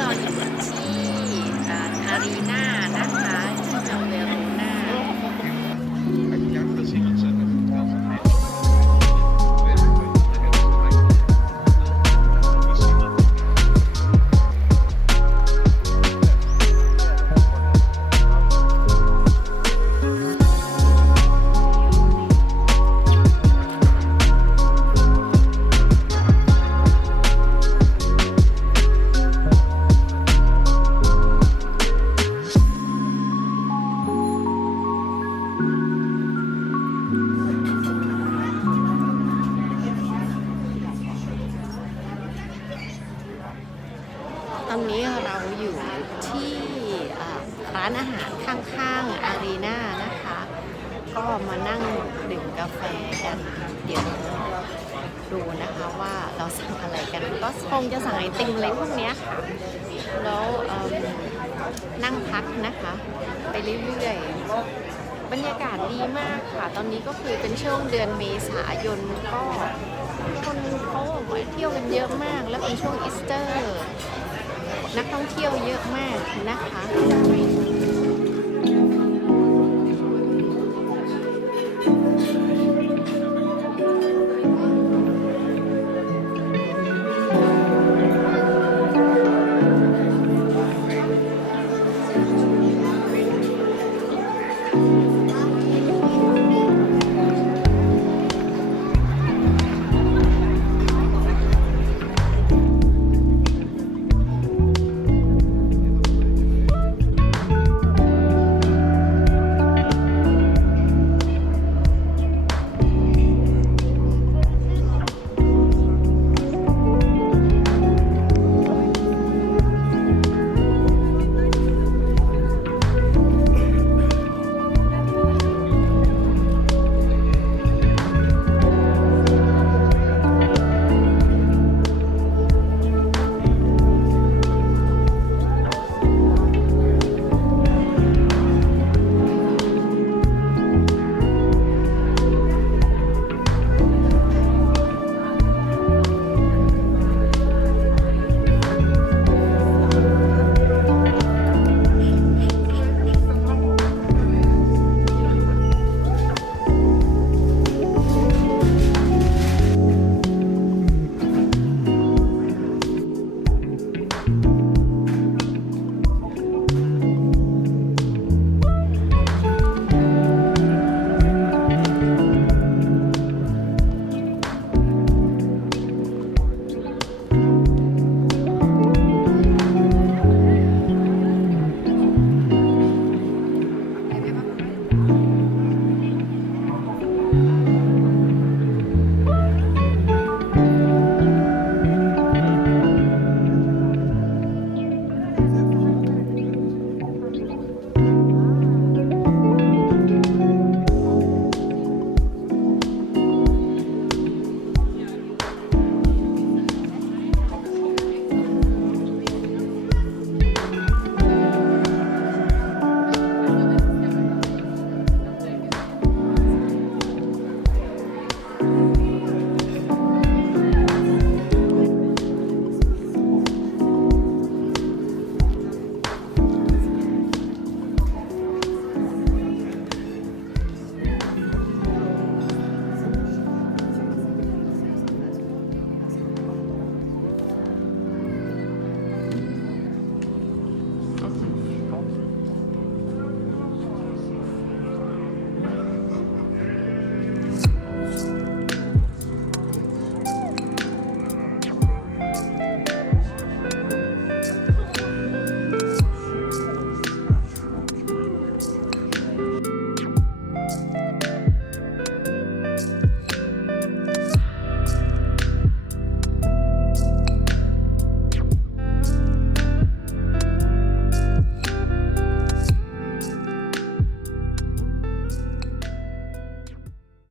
เราอยู่ที่อารีนานะคะ ตอนนี้เราอยู่ที่ร้านอาหารข้างๆอารีนานะคะ ก็มานั่งดื่มกาแฟกัน เดี๋ยวดูนะคะว่าเราสั่งอะไรกัน ก็คงจะสั่งไอติมอะไรพวกเนี้ยค่ะแล้วนั่งพักนะคะ ไปเรื่อยๆ บรรยากาศดีมากค่ะ ตอนนี้ก็คือเป็นช่วงเดือนเมษายนก็คนเขาออกมาเที่ยวกันเยอะมาก แล้วเป็นช่วงอีสเตอร์ นักท่องเที่ยวเยอะมากนะคะ